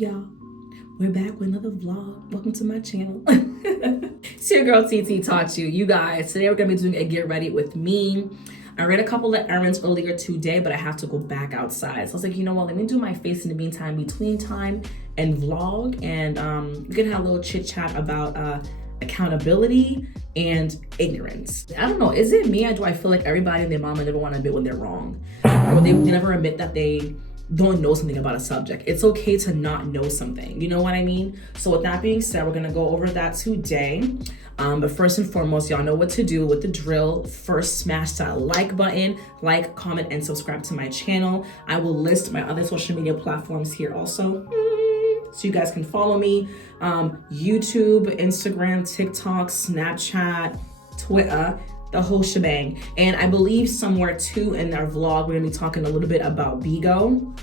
y'all? We're back with another vlog. Welcome to my channel. It's your girl TT Taught You guys. Today we're gonna be doing a get ready with me. I ran a couple of errands earlier today, but I have to go back outside. So I was like, you know what, let me do my face in the meantime, between time and vlog, and we can have a little chit chat about accountability and ignorance. I don't know, is it me, or do I feel like everybody and their mama never want to admit when they're wrong, or they never admit that they don't know something about a subject? It's okay to not know something, you know what I mean? So with that being said, we're gonna go over that today. But first and foremost, y'all know what to do with the drill. First, smash that like button, like, comment, and subscribe to my channel. I will list my other social media platforms here also, so you guys can follow me. YouTube, Instagram, TikTok, Snapchat, Twitter, the whole shebang. And I believe somewhere too in our vlog, we're gonna be talking a little bit about Bigo.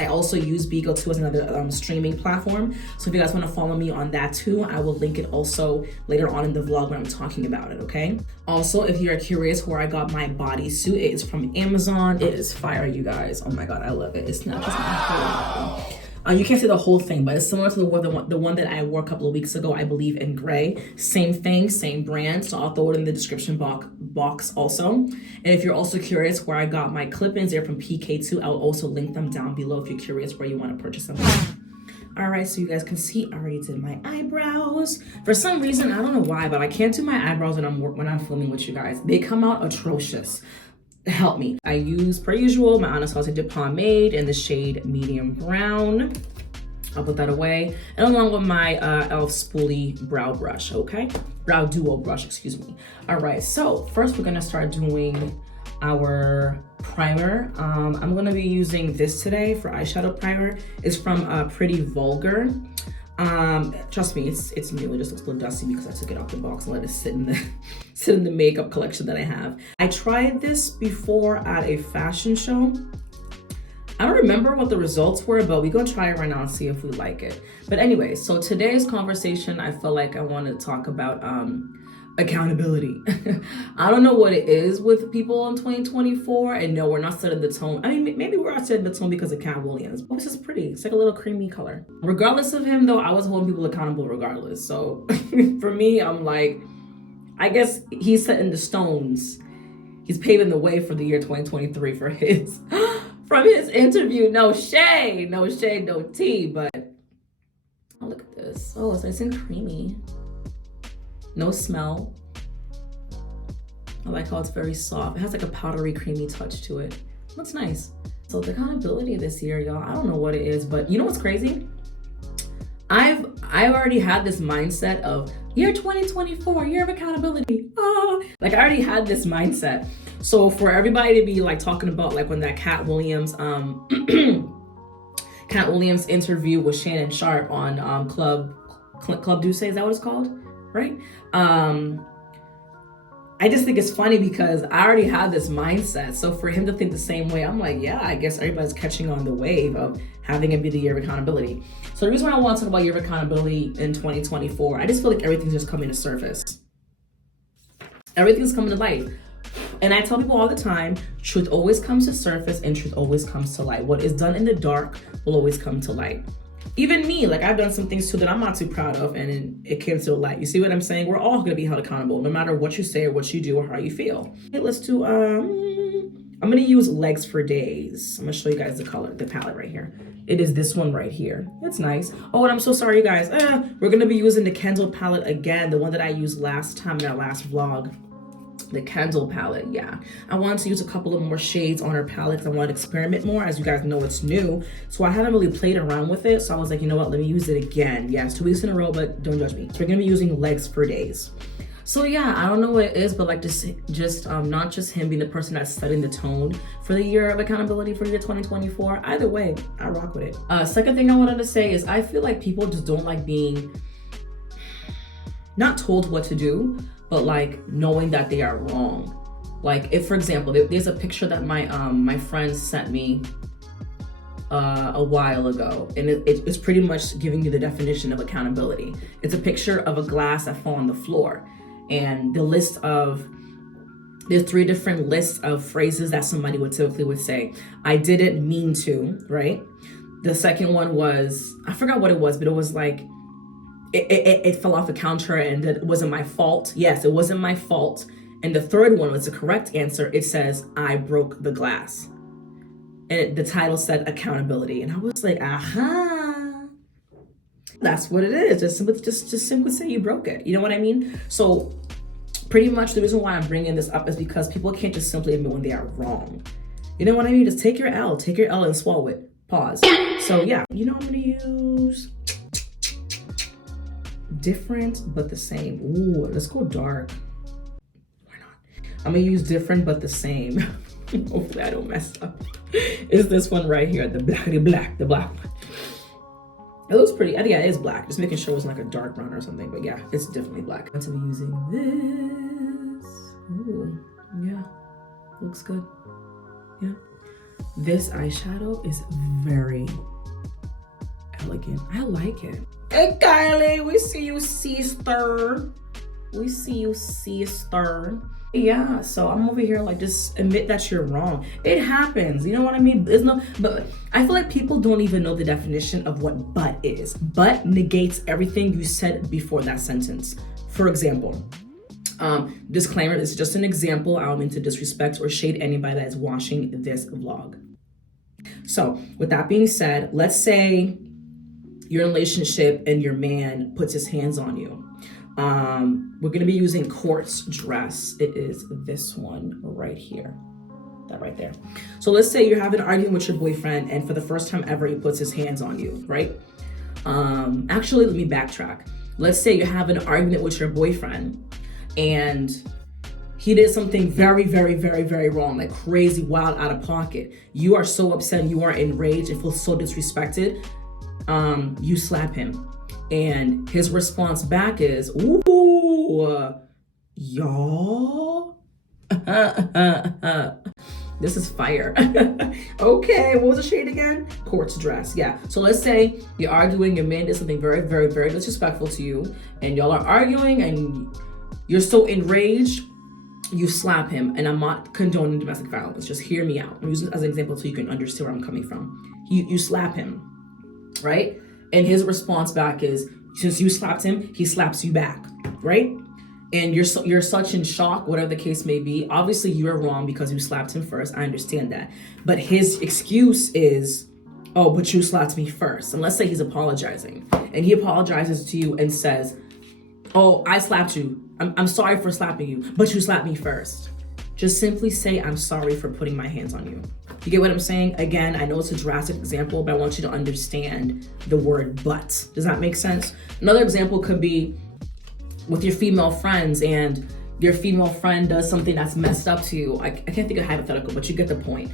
I also use Bigo too as another streaming platform. So if you guys wanna follow me on that too, I will link it also later on in the vlog when I'm talking about it, okay? Also, if you're curious where I got my bodysuit, it is from Amazon. It is fire, you guys. Oh my God, I love it. It's not just my whole body. You can't see the whole thing, but it's similar to the one that I wore a couple of weeks ago, I believe, in gray. Same thing, same brand. So I'll throw it in the description box also. And if you're also curious where I got my clip-ins, they're from PK2. I'll also link them down below if you're curious where you want to purchase them. All right, so you guys can see I already did my eyebrows. For some reason, I don't know why, but I can't do my eyebrows when I'm filming with you guys. They come out atrocious. Help me. I use, per usual, my Anastasia pomade in the shade medium brown. I'll put that away, and along with my e.l.f. spoolie brow brush, okay? Brow duo brush, excuse me. All right, so first we're gonna start doing our primer. I'm gonna be using this today for eyeshadow primer. It's from Pretty Vulgar. Trust me, it's new. It just looks a little dusty because I took it out the box and let it sit in the makeup collection that I have. I tried this before at a fashion show. I don't remember what the results were, but we're gonna try it right now and see if we like it. But anyway, so today's conversation, I feel like I want to talk about accountability. I don't know what it is with people in 2024, and no, we're not setting the tone. I mean, maybe we're not setting the tone because of Cat Williams. Oh, this is pretty. It's like a little creamy color. Regardless of him though, I was holding people accountable regardless. So for me, I'm like, I guess he's setting the stones. He's paving the way for the year 2023 for his, from his interview. No shade, no tea, but oh, look at this. Oh, it's nice and creamy. No smell. I like how it's very soft. It has like a powdery, creamy touch to it. Looks nice. So the accountability this year, y'all, I don't know what it is, but you know what's crazy? I've already had this mindset of year 2024, year of accountability. Oh, like I already had this mindset. So for everybody to be like talking about like when that Cat Williams Cat Williams interview with Shannon Sharp on Club Douce, is that what it's called? Right? I just think it's funny because I already had this mindset. So for him to think the same way, I'm like, yeah, I guess everybody's catching on the wave of having it be the year of accountability. So the reason why I want to talk about year of accountability in 2024, I just feel like everything's just coming to surface. Everything's coming to light. And I tell people all the time, truth always comes to surface and truth always comes to light. What is done in the dark will always come to light. Even me, like I've done some things too that I'm not too proud of, and it came to the light. You see what I'm saying? We're all gonna be held accountable, no matter what you say or what you do or how you feel. Okay, let's do, I'm gonna use Legs for Days. I'm gonna show you guys the color, the palette right here. It is this one right here. It's nice. Oh, and I'm so sorry, you guys. We're gonna be using the Kendall palette again, the one that I used last time in our last vlog. The Kendall palette, yeah. I wanted to use a couple of more shades on her palette because I wanted to experiment more. As you guys know, it's new. So I haven't really played around with it. So I was like, you know what, let me use it again. Yes, 2 weeks in a row, but don't judge me. So we're gonna be using Legs for Days. So yeah, I don't know what it is, but like just not just him being the person that's setting the tone for the year of accountability for the year 2024. Either way, I rock with it. Second thing I wanted to say is I feel like people just don't like being not told what to do, but like knowing that they are wrong. Like if, for example, there's a picture that my friend sent me a while ago, and it's pretty much giving you the definition of accountability. It's a picture of a glass that fell on the floor, and there's 3 different lists of phrases that somebody would typically say. I didn't mean to, right? The second one was, I forgot what it was, but it was like, it fell off the counter and it wasn't my fault. Yes, it wasn't my fault. And the third one was the correct answer. It says, I broke the glass. And the title said accountability. And I was like, aha. That's what it is. Just simply say you broke it. You know what I mean? So pretty much the reason why I'm bringing this up is because people can't just simply admit when they are wrong. You know what I mean? Just take your L and swallow it. Pause. So yeah, you know, I'm gonna use different but the same. Ooh, let's go dark. Why not? I'm gonna use different but the same. Hopefully I don't mess up. It's this one right here, the black one. It looks pretty. Yeah, it is black. Just making sure it wasn't like a dark brown or something. But yeah, it's definitely black. I'm going to be using this. Ooh, yeah, looks good. Yeah, this eyeshadow is very elegant. I like it. Hey, Kylie, we see you, sister. We see you, sister. Yeah, so I'm over here like, just admit that you're wrong. It happens, you know what I mean? There's no, but I feel like people don't even know the definition of what but is. But negates everything you said before that sentence. For example, disclaimer, this is just an example. I don't mean to disrespect or shade anybody that is watching this vlog. So with that being said, let's say you're in a relationship and your man puts his hands on you. We're gonna be using quartz dress. It is this one right here, that right there. So let's say you're having an argument with your boyfriend and for the first time ever, he puts his hands on you, right? Actually, let me backtrack. Let's say you're having an argument with your boyfriend and he did something very, very, very, very wrong, like crazy, wild, out of pocket. You are so upset, you are enraged and feel so disrespected. You slap him. And his response back is, ooh, y'all. This is fire. Okay, what was the shade again? Quartz dress, yeah. So let's say you're arguing, your man did something very, very, very disrespectful to you, and y'all are arguing and you're so enraged, you slap him. And I'm not condoning domestic violence, just hear me out. I'm using it as an example so you can understand where I'm coming from. You slap him, right? And his response back is, since you slapped him, he slaps you back, right? And you're such in shock, whatever the case may be. Obviously, you're wrong because you slapped him first. I understand that. But his excuse is, oh, but you slapped me first. And let's say he's apologizing. And he apologizes to you and says, oh, I slapped you. I'm sorry for slapping you, but you slapped me first. Just simply say, I'm sorry for putting my hands on you. You get what I'm saying? Again, I know it's a drastic example, but I want you to understand the word but. Does that make sense? Another example could be with your female friends and your female friend does something that's messed up to you. I can't think of hypothetical, but you get the point.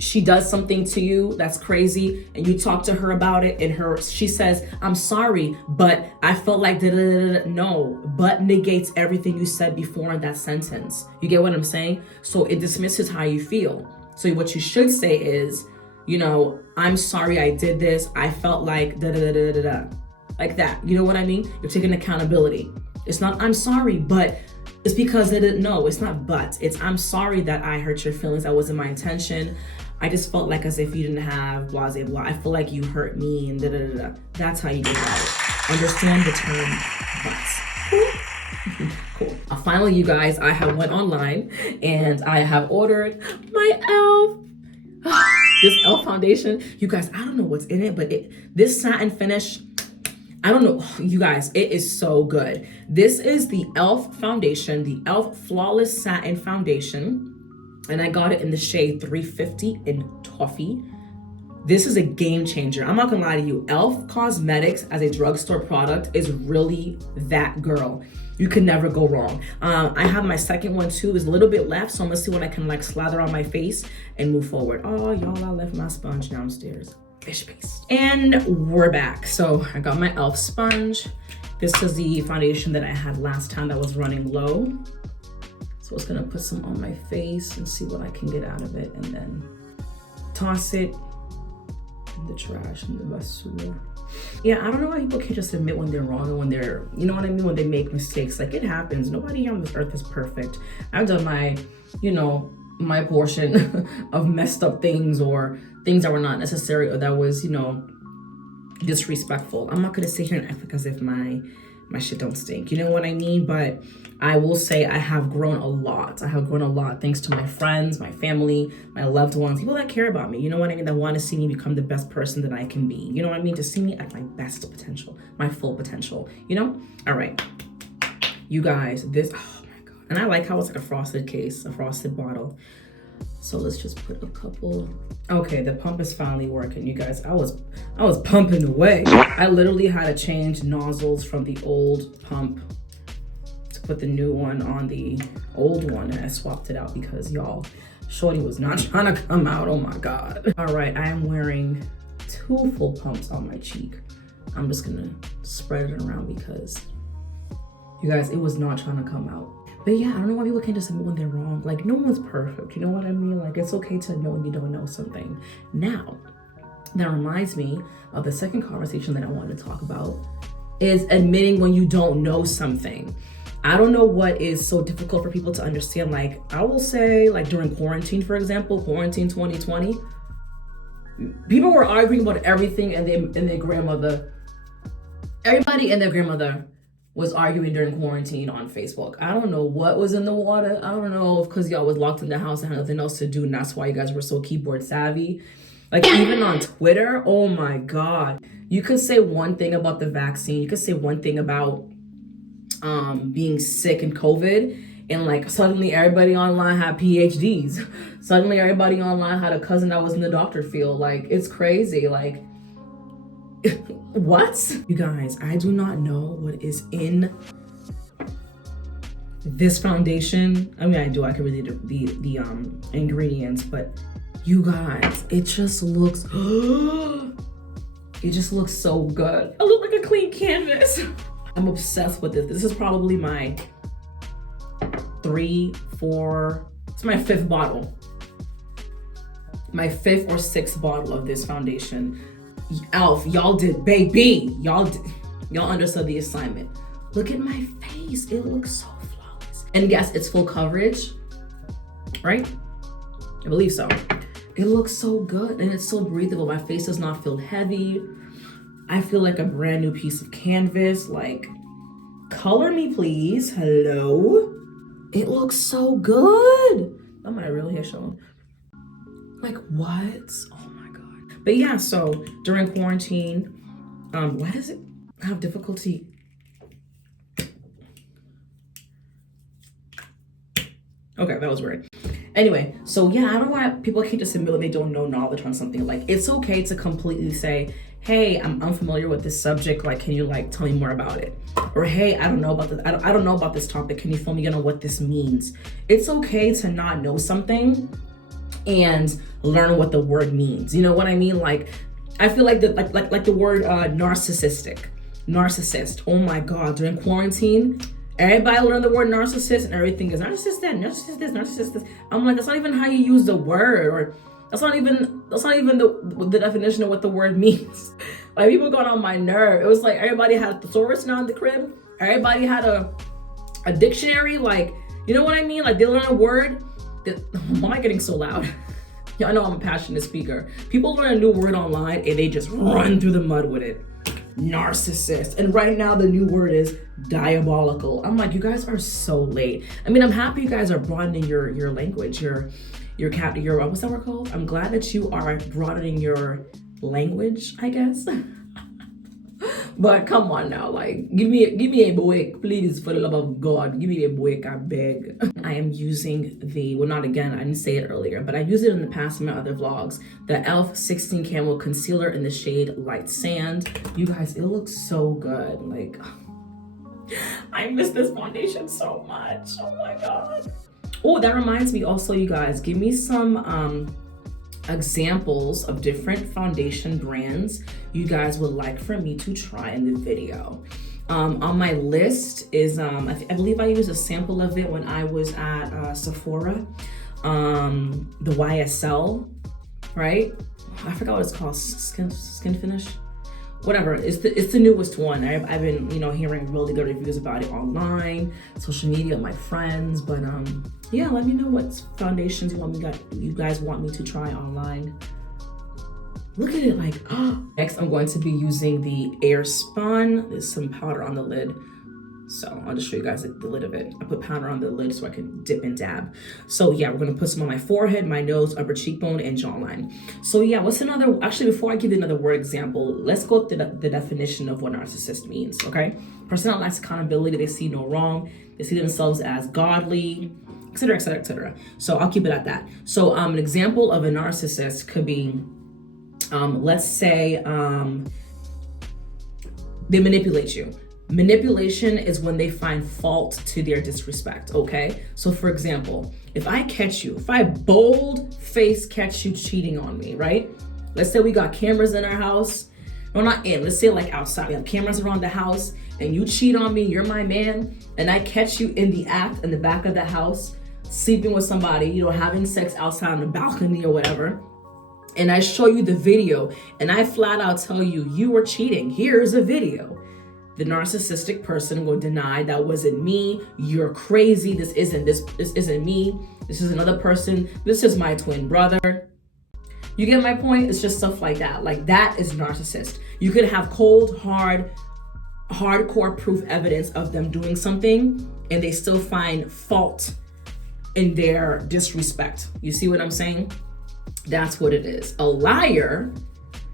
She does something to you that's crazy and you talk to her about it and she says, I'm sorry, but I felt like no, but negates everything you said before in that sentence. You get what I'm saying? So it dismisses how you feel. So what you should say is, you know, I'm sorry I did this. I felt like like that. You know what I mean? You're taking accountability. It's not, I'm sorry, but it's because they didn't know. It's not but. It's, I'm sorry that I hurt your feelings. That wasn't my intention. I just felt like as if you didn't have blah, blah, blah. I feel like you hurt me and That's how you do that. Understand the term but. Cool. Finally, you guys, I have went online and I have ordered my e.l.f. This e.l.f. foundation. You guys, I don't know what's in it, but this satin finish, I don't know, you guys, it is so good. This is the e.l.f. foundation, the e.l.f. Flawless Satin Foundation. And I got it in the shade 350 in Toffee. This is a game changer. I'm not gonna lie to you. e.l.f. Cosmetics as a drugstore product is really that girl. You can never go wrong. I have my second one too. There's a little bit left, so I'm gonna see what I can like slather on my face and move forward. Oh, y'all, I left my sponge downstairs. Fish paste. And we're back. So I got my e.l.f. sponge. This is the foundation that I had last time that was running low. So I was gonna put some on my face and see what I can get out of it and then toss it in the trash and the basura. Yeah, I don't know why people can't just admit when they're wrong and when they're, you know what I mean, when they make mistakes. Like, it happens. Nobody here on this earth is perfect. I've done my, you know, my portion of messed up things or things that were not necessary or that was, you know, disrespectful. I'm not gonna sit here and act like as if my shit don't stink, you know what I mean? But I will say I have grown a lot. I have grown a lot thanks to my friends, my family, my loved ones, people that care about me, you know what I mean, that want to see me become the best person that I can be, you know what I mean, to see me at my best potential, my full potential, you know? All right, you guys, this, oh my God. And I like how it's like a frosted case, a frosted bottle. So let's just put a couple. Okay, the pump is finally working, you guys. I was pumping away. I literally had to change nozzles from the old pump to put the new one on the old one, and I swapped it out because y'all, shorty was not trying to come out. Oh my God. All right, I am wearing 2 full pumps on my cheek. I'm just gonna spread it around because you guys, it was not trying to come out. But yeah, I don't know why people can't just admit when they're wrong. Like, no one's perfect, you know what I mean? Like, it's okay to know when you don't know something. Now, that reminds me of the second conversation that I wanted to talk about, is admitting when you don't know something. I don't know what is so difficult for people to understand. Like, I will say, like during quarantine, for example, quarantine 2020, people were arguing about everything and their grandmother. Everybody and their grandmother was arguing during quarantine on Facebook. I don't know what was in the water. I don't know if because y'all was locked in the house and had nothing else to do, and that's why you guys were so keyboard savvy. Like, even on Twitter, oh my God. You could say one thing about the vaccine. You could say one thing about being sick and COVID, and like suddenly everybody online had PhDs. Suddenly everybody online had a cousin that was in the doctor field. Like, it's crazy. Like, what? You guys, I do not know what is in this foundation. I mean, I do. I can read the ingredients, but you guys, it just looks it just looks so good. I look like a clean canvas. I'm obsessed with this. This is probably my 3, 4, it's my 5th bottle. My 5th or 6th bottle of this foundation. Elf, y'all did, baby. Y'all understood the assignment. Look at my face. It looks so flawless. And yes, it's full coverage, right? I believe so. It looks so good and it's so breathable. My face does not feel heavy. I feel like a brand new piece of canvas. Like, color me, please. Hello. It looks so good. Oh, my real hair showing. Like, what? Oh my God. But yeah, so during quarantine, why does it have difficulty? Okay, that was weird. Anyway, so yeah, I don't know why people can't just admit they don't know knowledge on something. Like, it's okay to completely say, hey, I'm unfamiliar with this subject. Like, can you like tell me more about it? Or hey, I don't know about this. I don't know about this topic. Can you fill me in on what this means? It's okay to not know something and learn what the word means. You know what I mean? Like, I feel like like the word narcissist. Oh my God, during quarantine, everybody learned the word narcissist and everything is narcissist this. I'm like, that's not even how you use the word, or that's not even the definition of what the word means. Like, people going on my nerve. It was like everybody had a thesaurus now in the crib. Everybody had a dictionary. Like, you know what I mean? Like, they learn a word. Why am I getting so loud? Y'all know I'm a passionate speaker. People learn a new word online and they just run through the mud with it. Narcissist. And right now the new word is diabolical. I'm like, you guys are so late. I mean, I'm happy you guys are broadening your language, your what's that word called? I'm glad that you are broadening your language, I guess. But come on now, like, give me a baaack, please, for the love of God. Give me a baaack, I beg. I am using not again, I didn't say it earlier, but I've used it in the past in my other vlogs, the e.l.f. 16 Camo Concealer in the shade Light Sand. You guys, it looks so good. Like, I miss this foundation so much. Oh my God. Oh, that reminds me also, you guys, give me some examples of different foundation brands you guys would like for me to try in the video. On my list is, I believe I used a sample of it when I was at Sephora, the YSL, right? I forgot what it's called, skin finish. whatever. It's the newest one. I've been, you know, hearing really good reviews about it online, social media, my friends. But yeah, let me know what foundations you guys want me to try online. Look at it, like, oh. Next, I'm going to be using the Airspun. There's some powder on the lid. So I'll just show you guys the lid of it. I put powder on the lid so I can dip and dab. So yeah, we're gonna put some on my forehead, my nose, upper cheekbone, and jawline. So yeah, what's another, actually before I give you another word example, let's go through the definition of what narcissist means, okay? Person that lacks accountability, they see no wrong, they see themselves as godly, etc., etc., etc. So I'll keep it at that. So an example of a narcissist could be, let's say they manipulate you. Manipulation is when they find fault to their disrespect, okay? So for example, if I bold face catch you cheating on me, right? Let's say we got cameras in our house. No, not in, let's say like outside. We have cameras around the house and you cheat on me, you're my man, and I catch you in the act in the back of the house, sleeping with somebody, you know, having sex outside on the balcony or whatever. And I show you the video and I flat out tell you, you were cheating. Here's a video. The narcissistic person will deny that wasn't me. You're crazy. This isn't me. This is another person. This is my twin brother. You get my point? It's just stuff like that. Like that is narcissist. You could have cold, hardcore proof evidence of them doing something and they still find fault in their disrespect. You see what I'm saying? That's what it is. A liar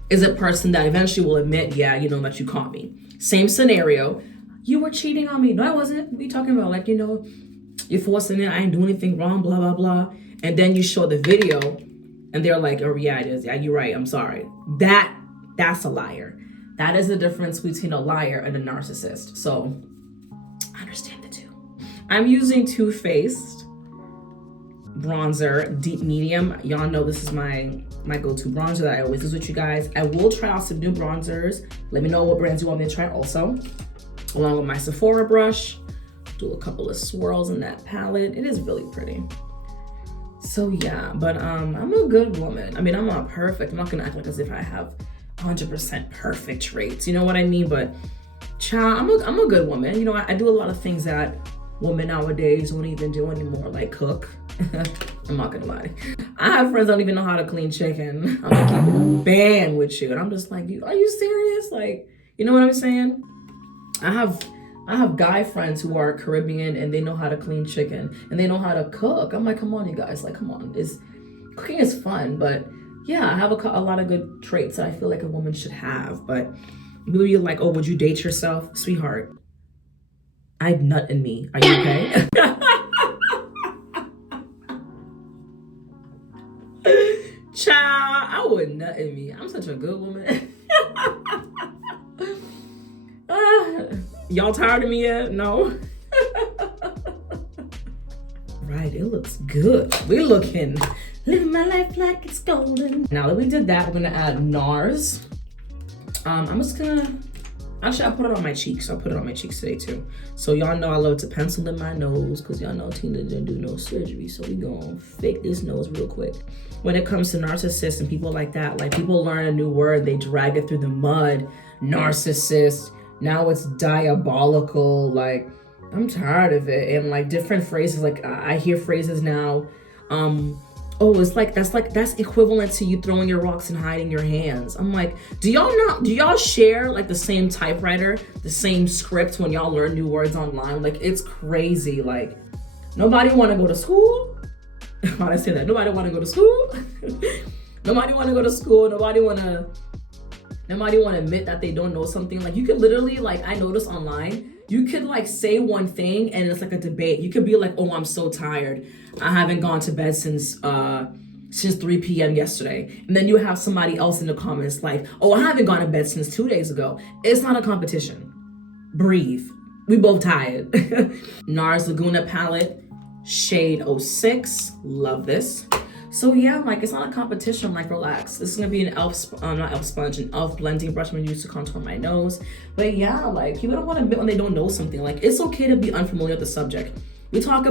is a person that eventually will admit, yeah, you know that you caught me. Same scenario. You were cheating on me. No, I wasn't. What are you talking about? Like, you know, you're forcing it. I ain't doing anything wrong, blah, blah, blah. And then you show the video and they're like, oh yeah, it is. Yeah, you're right. I'm sorry. That's a liar. That is the difference between a liar and a narcissist. So I understand the two. I'm using Too Faced bronzer, deep medium. Y'all know this is my go-to bronzer that I always use with you guys. I will try out some new bronzers. Let me know what brands you want me to try also. Along with my Sephora brush. Do a couple of swirls in that palette. It is really pretty. So yeah, but I'm a good woman. I mean, I'm not perfect. I'm not gonna act like as if I have 100% perfect traits. You know what I mean? But child, I'm a good woman. You know, I do a lot of things that women nowadays don't even do anymore, like cook. I'm not gonna lie. I have friends that don't even know how to clean chicken. I'm gonna keep it banned with you. And I'm just like, are you serious? Like, you know what I'm saying? I have guy friends who are Caribbean and they know how to clean chicken and they know how to cook. I'm like, come on, you guys, like, come on. Cooking is fun, but yeah, I have a lot of good traits that I feel like a woman should have. But maybe you're like, oh, would you date yourself? Sweetheart, I have nut in me. Are you okay? Child, I would nut in me. I'm such a good woman. Y'all tired of me yet? No? Right, it looks good. We're living my life like it's golden. Now that we did that, we're gonna add NARS. I'm just gonna, actually I'll put it on my cheeks. I'll put it on my cheeks today too. So y'all know I love to pencil in my nose because y'all know Tina didn't do no surgery. So we gonna fake this nose real quick. When it comes to narcissists and people like that, like people learn a new word, they drag it through the mud. Narcissist, now it's diabolical. Like, I'm tired of it. And like different phrases, like I hear phrases now, oh, it's like that's equivalent to you throwing your rocks and hiding your hands. I'm like, do y'all share like the same typewriter, the same script when y'all learn new words online? Like, it's crazy. Like, nobody want to go to school. Why'd I say that? Nobody want to go to school. Nobody want to go to school. Nobody want to admit that they don't know something. Like, you could literally, like, I noticed online, you could like say one thing and it's like a debate. You could be like, oh, I'm so tired. I haven't gone to bed since 3 p.m. yesterday. And then you have somebody else in the comments like, oh, I haven't gone to bed since 2 days ago. It's not a competition. Breathe. We both tired. NARS Laguna palette, shade 06. Love this. So yeah, like, it's not a competition. Like, relax. This is gonna be an not elf sponge, an elf blending brush I'm gonna use to contour my nose. But yeah, like, people don't want to admit when they don't know something. Like, it's okay to be unfamiliar with the subject. We talked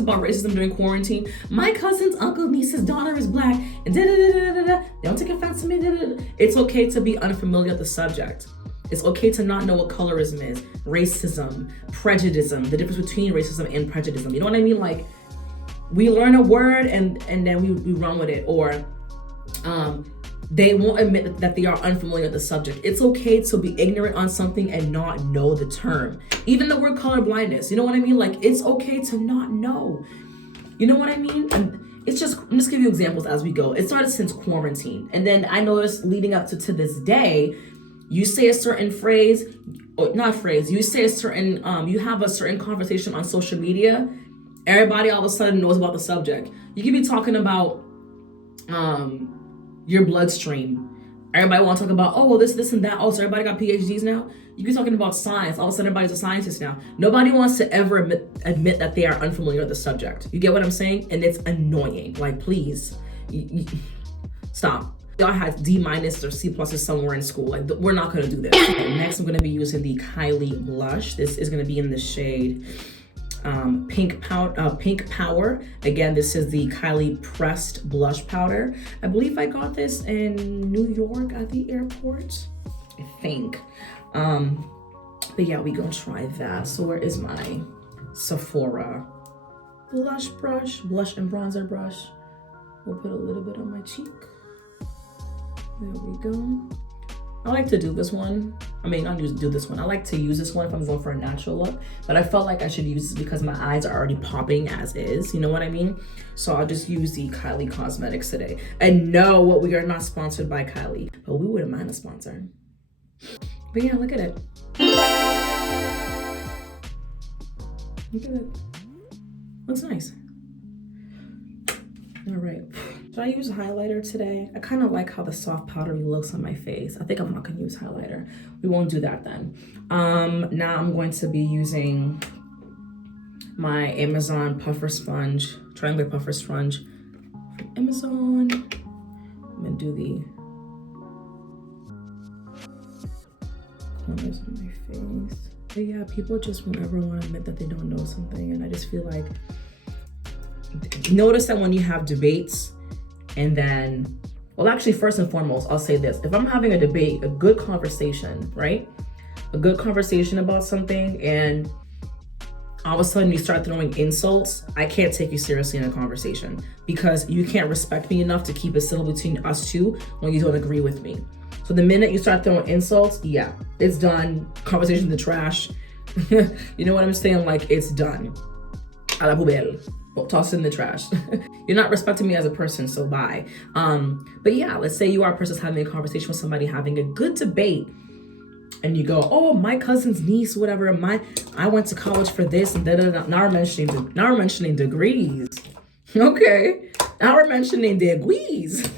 about racism during quarantine. My cousin's uncle, niece's daughter is black, and da-da-da-da-da-da. Don't take offense to me. Da-da-da. It's okay to be unfamiliar with the subject. It's okay to not know what colorism is, racism, prejudice, the difference between racism and prejudice. You know what I mean? Like, we learn a word and then we run with it, or they won't admit that they are unfamiliar with the subject. It's okay to be ignorant on something and not know the term. Even the word color blindness, you know what I mean? Like, it's okay to not know. You know what I mean? And it's just, I'm just giving you examples as we go. It started since quarantine. And then I noticed leading up to this day, you say a certain phrase, or not phrase, you say a certain, you have a certain conversation on social media, everybody all of a sudden knows about the subject. You could be talking about your bloodstream. Everybody want to talk about, oh, well, this, and that. Oh, so everybody got PhDs now? You be talking about science. All of a sudden, everybody's a scientist now. Nobody wants to ever admit that they are unfamiliar with the subject. You get what I'm saying? And it's annoying. Like, please, stop. Y'all had D- or C+ somewhere in school. Like, we're not going to do this. Okay, next, I'm going to be using the Kylie blush. This is going to be in the shade Pink Power. Again, this is the Kylie pressed blush powder. I believe I got this in New York at the airport, I think. But yeah, we gonna try that. So where is my Sephora blush and bronzer brush? We'll put a little bit on my cheek. There we go. I like to do this one. I mean, not do this one. I like to use this one if I'm going for a natural look, but I felt like I should use this because my eyes are already popping as is. You know what I mean? So I'll just use the Kylie Cosmetics today. And no, we are not sponsored by Kylie, but we wouldn't mind a sponsor. But yeah, look at it. Look at it. Looks nice. All right. Should I use highlighter today? I kind of like how the soft powdery looks on my face. I think I'm not gonna use highlighter. We won't do that then. Now I'm going to be using my Amazon puffer sponge, triangular puffer sponge from Amazon. I'm gonna do the corners of my face. But yeah, people just won't ever want to admit that they don't know something, and I just feel like, notice that when you have debates, and then, well, actually, first and foremost, I'll say this. If I'm having a debate, a good conversation, right? A good conversation about something, and all of a sudden you start throwing insults, I can't take you seriously in a conversation because you can't respect me enough to keep it civil between us two when you don't agree with me. So the minute you start throwing insults, yeah, it's done. Conversation in the trash. You know what I'm saying? Like, it's done. A la poubelle. Toss it in the trash. You're not respecting me as a person, so bye. But yeah, let's say you are a person having a conversation with somebody, having a good debate, and you go, oh, my cousin's niece, whatever, I went to college for this, and da-da-da. Now we're mentioning degrees. Okay, now we're mentioning degrees.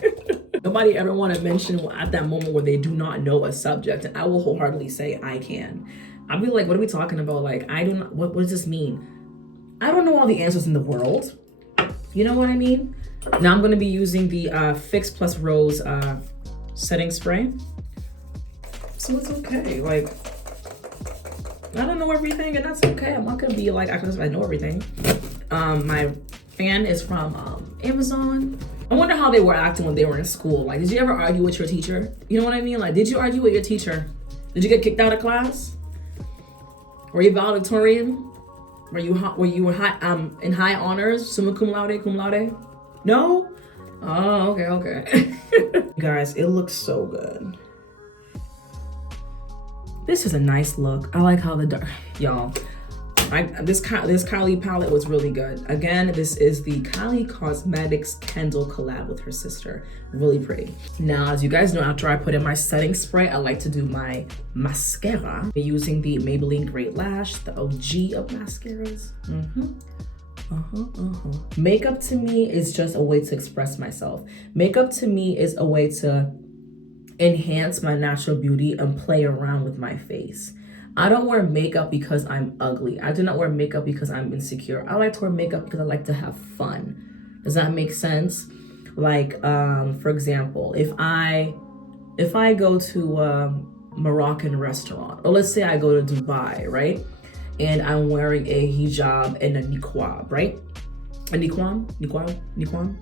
Nobody ever want to mention at that moment where they do not know a subject, and I will wholeheartedly say I can. I'll be like, what are we talking about? Like, I don't, what does this mean? I don't know all the answers in the world. You know what I mean? Now I'm gonna be using the Fix Plus Rose setting spray. So it's okay, like, I don't know everything, and that's okay. I'm not gonna be like, I know everything. My fan is from Amazon. I wonder how they were acting when they were in school. Like, did you ever argue with your teacher? You know what I mean? Like, did you argue with your teacher? Did you get kicked out of class? Were you valedictorian? Were you in high honors, summa cum laude? No? Oh, okay. Guys, it looks so good. This is a nice look. I like how the dark, y'all. This Kylie palette was really good. Again, this is the Kylie Cosmetics Kendall collab with her sister. Really pretty. Now, as you guys know, after I put in my setting spray, I like to do my mascara. I'm using the Maybelline Great Lash, the OG of mascaras. Makeup to me is just a way to express myself. Makeup to me is a way to enhance my natural beauty and play around with my face. I don't wear makeup because I'm ugly. I do not wear makeup because I'm insecure. I like to wear makeup because I like to have fun. Does that make sense? Like, for example, if I go to a Moroccan restaurant, or let's say I go to Dubai, right? and I'm wearing a hijab and a niqab, right? A niqab.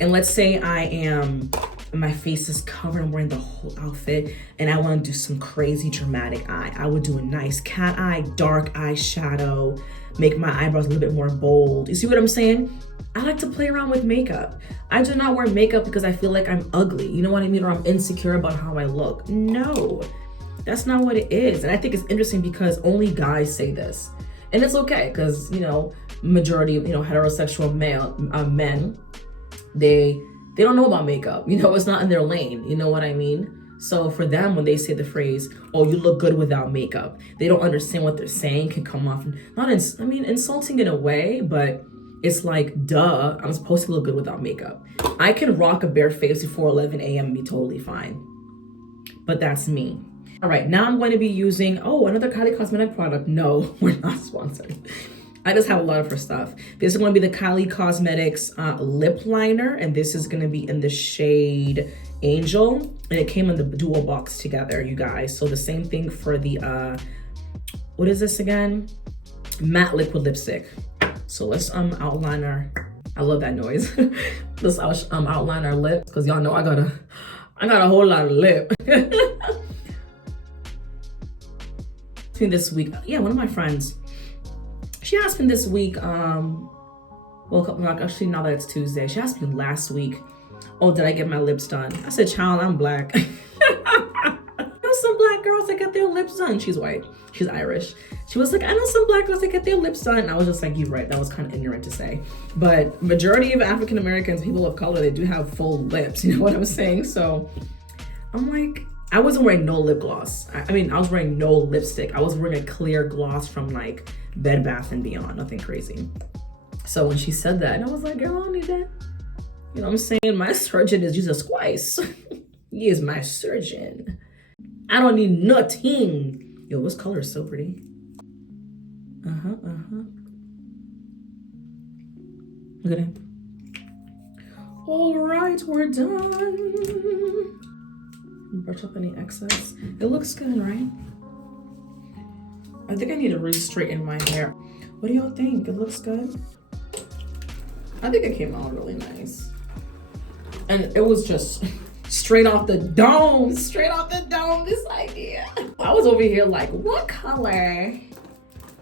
And let's say I am, my face is covered, I'm wearing the whole outfit, and I want to do some crazy dramatic eye. I would do a nice cat eye, dark eyeshadow, make my eyebrows a little bit more bold. You see what I'm saying? I like to play around with makeup. I do not wear makeup because I feel like I'm ugly, you know what I mean? Or I'm insecure about how I look. No, that's not what it is. And I think it's interesting because only guys say this. And it's okay, because, you know, majority of, you know, heterosexual men, they don't know about makeup. You know, it's not in their lane. You know what I mean? So for them, when they say the phrase, "Oh, you look good without makeup," they don't understand what they're saying. Can come off not insulting in a way, but it's like, duh, I'm supposed to look good without makeup. I can rock a bare face before 11 a.m. and be totally fine. But that's me. All right, now I'm going to be using, another Kylie Cosmetic product. No, we're not sponsored. I just have a lot of her stuff. This is going to be the Kylie Cosmetics lip liner, and this is going to be in the shade Angel, and it came in the dual box together, you guys. So the same thing for the what is this again? Matte liquid lipstick. So let's outline our, I love that noise. Let's outline our lips, because y'all know I got a whole lot of lip. This week, yeah, one of my friends, she asked me this week, actually now that it's Tuesday, she asked me last week, oh, did I get my lips done? I said, child, I'm black. There's some black girls that get their lips done. She's white, she's Irish. She was like, I know some black girls that get their lips done. And I was just like, you're right, that was kind of ignorant to say. But majority of African Americans, people of color, they do have full lips, you know what I'm saying? So I'm like, I wasn't wearing no lip gloss. I was wearing no lipstick. I was wearing a clear gloss from like Bed Bath & Beyond, nothing crazy. So when she said that, and I was like, girl, I don't need that. You know what I'm saying? My surgeon is Jesus Christ. He is my surgeon. I don't need nothing. Yo, this color is so pretty. Look at it. All right, we're done. Brush up any excess. It looks good, right? I think I need to re-straighten my hair. What do y'all think? It looks good? I think it came out really nice. And it was just straight off the dome, this idea. I was over here like, what color?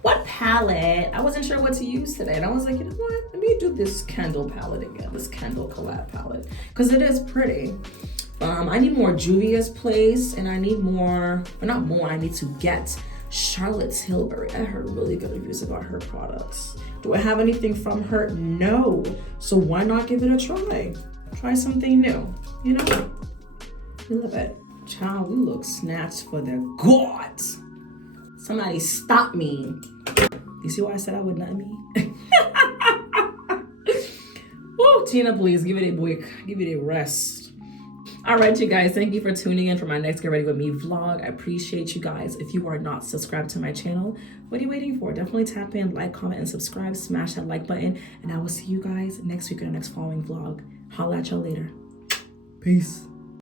What palette? I wasn't sure what to use today. And I was like, you know what? Let me do this candle palette again, this candle collab palette, because it is pretty. I need more Juvia's Place, and I need more, or not more, I need to get Charlotte Tilbury. I heard really good reviews about her products. Do I have anything from her? No. So why not give it a try? Try something new, you know? We love it. Child, we look snatched for the gods. Somebody stop me. You see why I said I would not me? Woo, Tina, please give it a break. Give it a rest. All right, you guys, thank you for tuning in for my next Get Ready With Me vlog. I appreciate you guys. If you are not subscribed to my channel, what are you waiting for? Definitely tap in, like, comment, and subscribe. Smash that like button. And I will see you guys next week in the next following vlog. Holla at y'all later. Peace.